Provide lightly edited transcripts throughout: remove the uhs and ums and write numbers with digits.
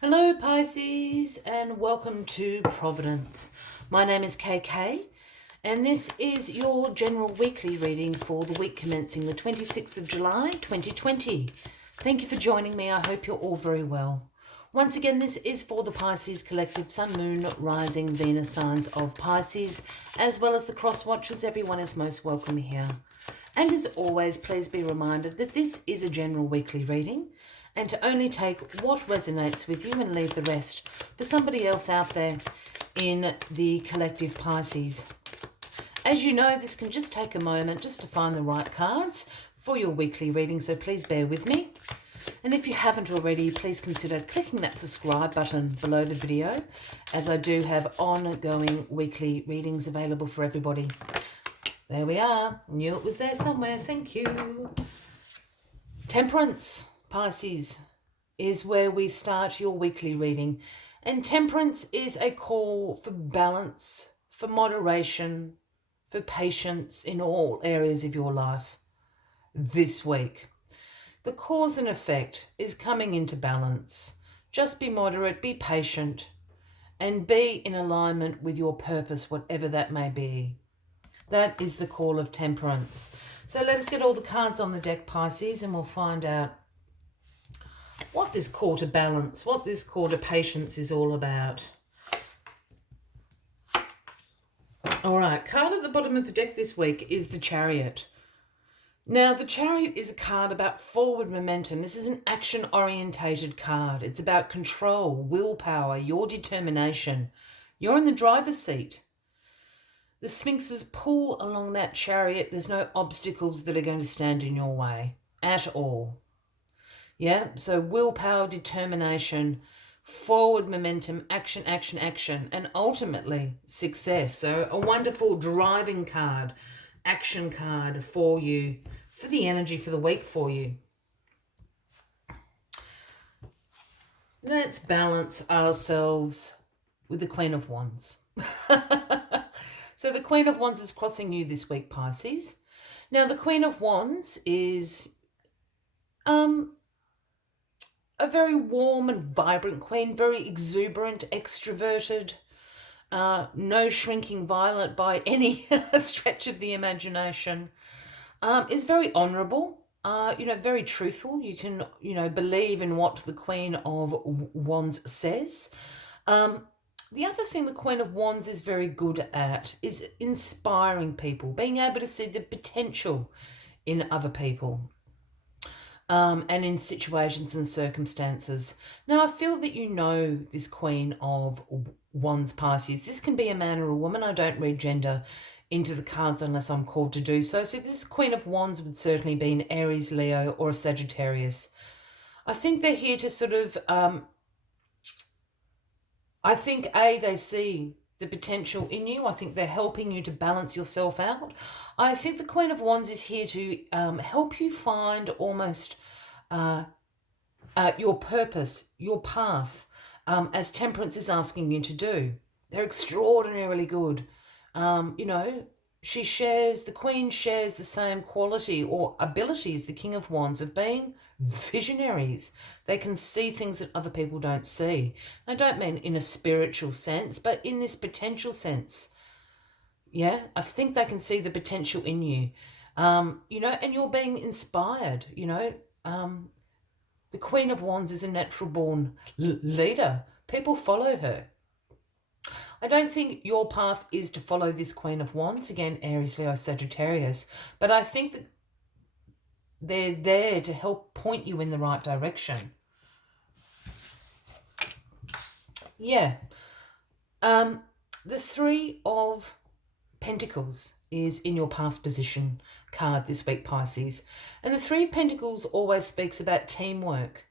Hello Pisces and welcome to Providence. My name is KK and this is your general weekly reading for the week commencing the 26th of July 2020. Thank you for joining me. I hope you're all very well. Once again, this is for the Pisces collective, Sun, Moon, Rising, Venus signs of Pisces, as well as the cross watchers. Everyone is most welcome here. And as always, please be reminded that this is a general weekly reading and to only take what resonates with you and leave the rest for somebody else out there in the collective Pisces. As you know, this can just take a moment just to find the right cards for your weekly reading, so please bear with me. And if you haven't already, please consider clicking that subscribe button below the video, as I do have ongoing weekly readings available for everybody. There we are. Knew it was there somewhere. Thank you. Temperance, Pisces, is where we start your weekly reading. And temperance is a call for balance, for moderation, for patience in all areas of your life this week. The cause and effect is coming into balance. Just be moderate, be patient, and be in alignment with your purpose, whatever that may be. That is the call of temperance. So let us get all the cards on the deck, Pisces, and we'll find out what this call to balance, what this call to patience is all about. All right, card at the bottom of the deck this week is the Chariot. Now, the Chariot is a card about forward momentum. This is an action-orientated card. It's about control, willpower, your determination. You're in the driver's seat. The Sphinxes pull along that chariot. There's no obstacles that are going to stand in your way at all. Yeah, so willpower, determination, forward momentum, action, action, action, and ultimately success. So a wonderful driving card, action card for you, for the energy for the week for you. Let's balance ourselves with the Queen of Wands. So the Queen of Wands is crossing you this week, Pisces. Now, the Queen of Wands is a very warm and vibrant queen, very exuberant, extroverted, no shrinking violet by any stretch of the imagination, is very honourable, very truthful. You can, believe in what the Queen of Wands says. The other thing the Queen of Wands is very good at is inspiring people, being able to see the potential in other people. And in situations and circumstances. Now, I feel that you know this Queen of Wands, Pisces. This can be a man or a woman. I don't read gender into the cards unless I'm called to do so. So this Queen of Wands would certainly be an Aries, Leo, or a Sagittarius. I think they're here to sort of, they see the potential in you. I think they're helping you to balance yourself out. I think the Queen of Wands is here to help you find almost your purpose, your path, as Temperance is asking you to do. They're extraordinarily good. The Queen shares the same quality or ability as the King of Wands of being visionaries. They can see things that other people don't see. I don't mean in a spiritual sense, but in this potential sense. Yeah, I think they can see the potential in you, and you're being inspired. The Queen of Wands is a natural born leader. People follow her. I don't think your path is to follow this Queen of Wands, again, Aries, Leo, Sagittarius, but I think that they're there to help point you in the right direction. Yeah. The Three of Pentacles is in your past position card this week, Pisces. And the Three of Pentacles always speaks about teamwork,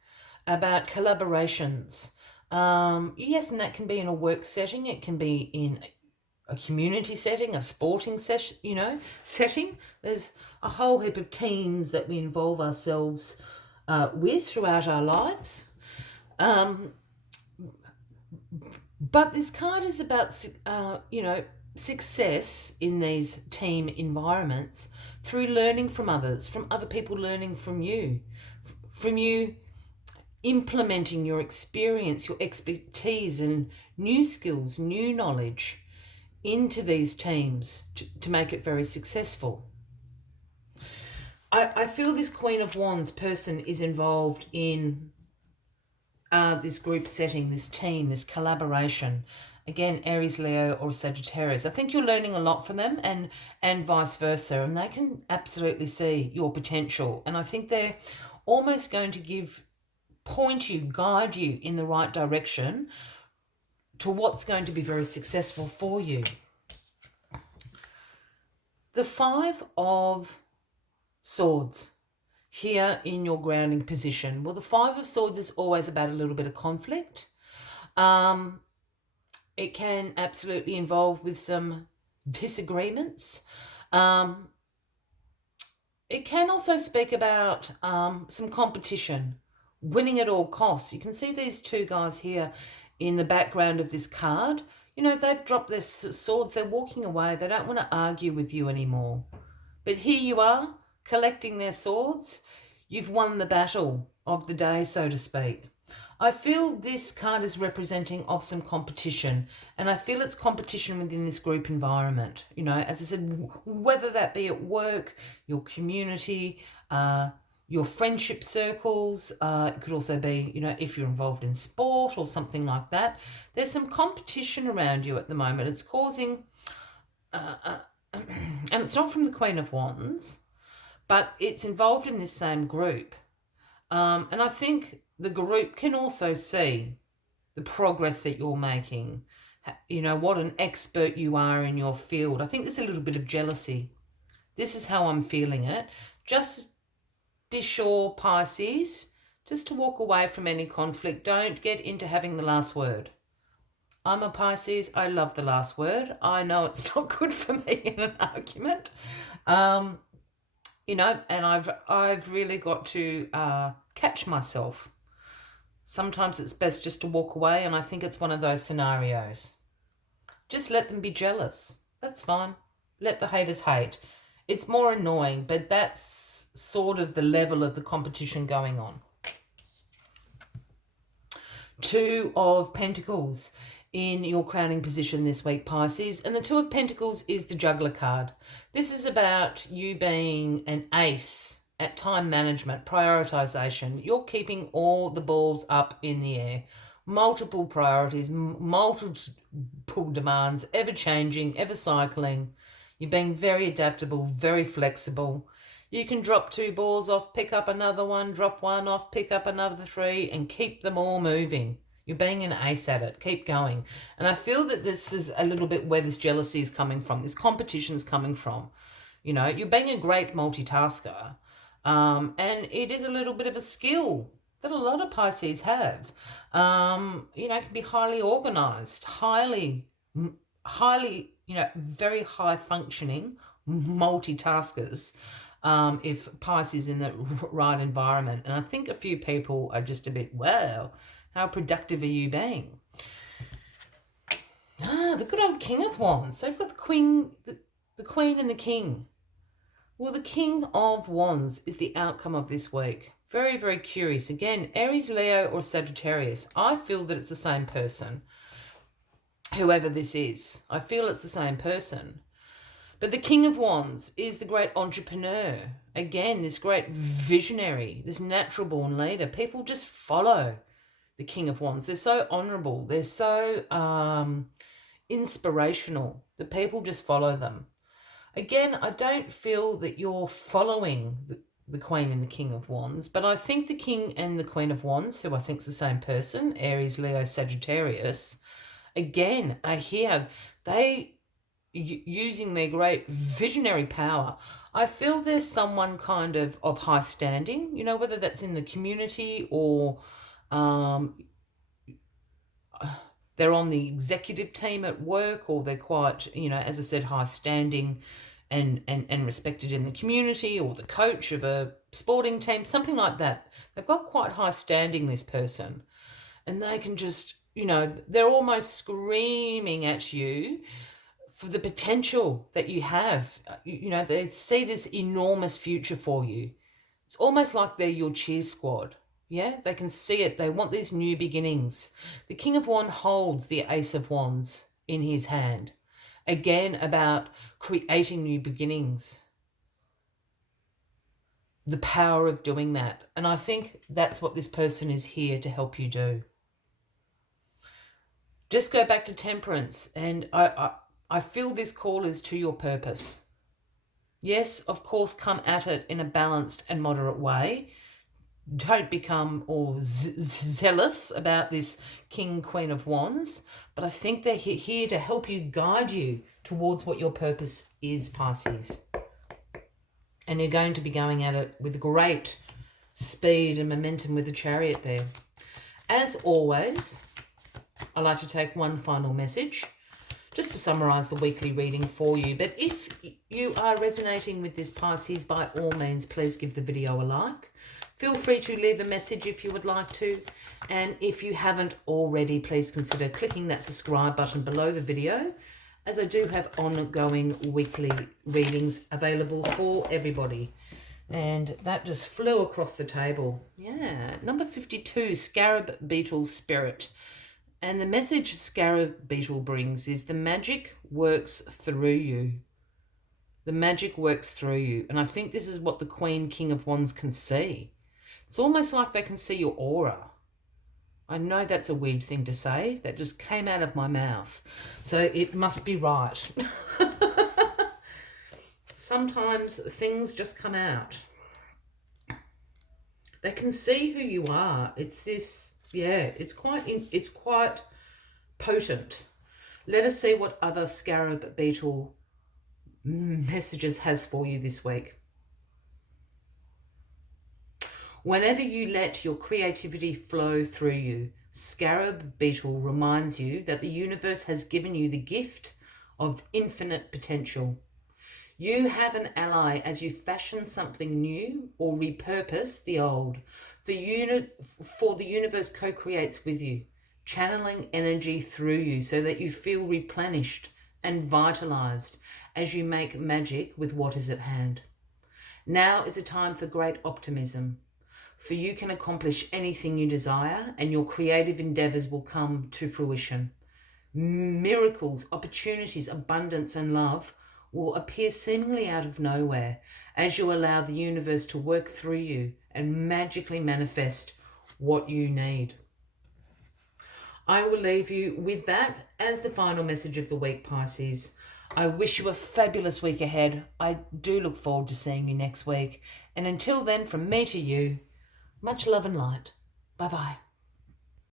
about collaborations. Yes, and that can be in a work setting. It can be in a community setting, a sporting setting. There's a whole heap of teams that we involve ourselves with throughout our lives. But this card is about, success in these team environments through learning from others, from other people learning from you implementing your experience, your expertise, and new skills, new knowledge into these teams to make it very successful. I feel this Queen of Wands person is involved in this group setting, this team, this collaboration. Again, Aries, Leo, or Sagittarius. I think you're learning a lot from them, and vice versa. And they can absolutely see your potential. And I think they're almost going to point you, guide you in the right direction to what's going to be very successful for you. The Five of Swords here in your grounding position. Well, the Five of Swords is always about a little bit of conflict. It can absolutely involve with some disagreements. It can also speak about some competition, winning at all costs. You can see these two guys here in the background of this card. You know, they've dropped their swords. They're walking away. They don't want to argue with you anymore. But here you are, collecting their swords. You've won the battle of the day, so to speak. I feel this card is representing of some competition, and I feel it's competition within this group environment. You know, as I said, whether that be at work, your community, your friendship circles, it could also be, you know, if you're involved in sport or something like that. There's some competition around you at the moment. It's causing, and it's not from the Queen of Wands, but it's involved in this same group. And I think the group can also see the progress that you're making, you know, what an expert you are in your field. I think there's a little bit of jealousy. This is how I'm feeling it. Just be sure, Pisces, just to walk away from any conflict. Don't get into having the last word. I'm a Pisces. I love the last word. I know it's not good for me in an argument. You know, and I've really got to catch myself. Sometimes it's best just to walk away, and I think it's one of those scenarios. Just let them be jealous. That's fine. Let the haters hate. It's more annoying, but that's sort of the level of the competition going on. Two of Pentacles in your crowning position this week, Pisces. And the Two of Pentacles is the Juggler card. This is about you being an ace at time management, prioritization. You're keeping all the balls up in the air. Multiple priorities, multiple demands, ever changing, ever cycling. You're being very adaptable, very flexible. You can drop 2 balls off, pick up another one, drop 1 off, pick up another 3, and keep them all moving. You're being an ace at it. Keep going. And I feel that this is a little bit where this jealousy is coming from, this competition is coming from. You know, you're being a great multitasker. And it is a little bit of a skill that a lot of Pisces have. You know, it can be highly organized, highly, you know, very high functioning multitaskers. If Pisces in the right environment. And I think a few people are just a bit, wow, how productive are you being? The good old King of Wands. So we've got the Queen and the King. Well, the King of Wands is the outcome of this week. Very, very curious. Again, Aries, Leo, or Sagittarius. I feel that it's the same person. Whoever this is, I feel it's the same person. But the King of Wands is the great entrepreneur. Again, this great visionary, this natural born leader. People just follow the King of Wands. They're so honourable. They're so inspirational that people just follow them. Again, I don't feel that you're following the Queen and the King of Wands, but I think the King and the Queen of Wands, who I think is the same person, Aries, Leo, Sagittarius, again, are here. They using their great visionary power. I feel there's someone kind of high standing, you know, whether that's in the community or they're on the executive team at work, or they're quite, you know, as I said, high standing and respected in the community, or the coach of a sporting team, something like that. They've got quite high standing, this person, and they can just, you know, they're almost screaming at you for the potential that you have. You know, they see this enormous future for you. It's almost like they're your cheer squad. Yeah, they can see it. They want these new beginnings. The King of Wands holds the Ace of Wands in his hand. Again, about creating new beginnings. The power of doing that. And I think that's what this person is here to help you do. Just go back to Temperance, and I feel this call is to your purpose. Yes, of course, come at it in a balanced and moderate way. Don't become all zealous about this King, Queen of Wands, but I think they're here to help you, guide you towards what your purpose is, Pisces. And you're going to be going at it with great speed and momentum with the Chariot there. As always, I like to take one final message just to summarise the weekly reading for you. But if you are resonating with this, Pisces, by all means, please give the video a like. Feel free to leave a message if you would like to. And if you haven't already, please consider clicking that subscribe button below the video, as I do have ongoing weekly readings available for everybody. And that just flew across the table. Yeah, number 52, Scarab Beetle Spirit. And the message Scarab Beetle brings is the magic works through you. The magic works through you. And I think this is what the Queen, King of Wands can see. It's almost like they can see your aura. I know that's a weird thing to say. That just came out of my mouth. So it must be right. Sometimes things just come out. They can see who you are. It's this, yeah, it's quite potent. Let us see what other Scarab Beetle messages has for you this week. Whenever you let your creativity flow through you, Scarab Beetle reminds you that the universe has given you the gift of infinite potential. You have an ally as you fashion something new or repurpose the old. For the universe co-creates with you, channeling energy through you so that you feel replenished and vitalized as you make magic with what is at hand. Now is a time for great optimism, for you can accomplish anything you desire and your creative endeavors will come to fruition. Miracles, opportunities, abundance and love will appear seemingly out of nowhere as you allow the universe to work through you and magically manifest what you need. I will leave you with that as the final message of the week, Pisces. I wish you a fabulous week ahead. I do look forward to seeing you next week. And until then, from me to you, much love and light. Bye-bye.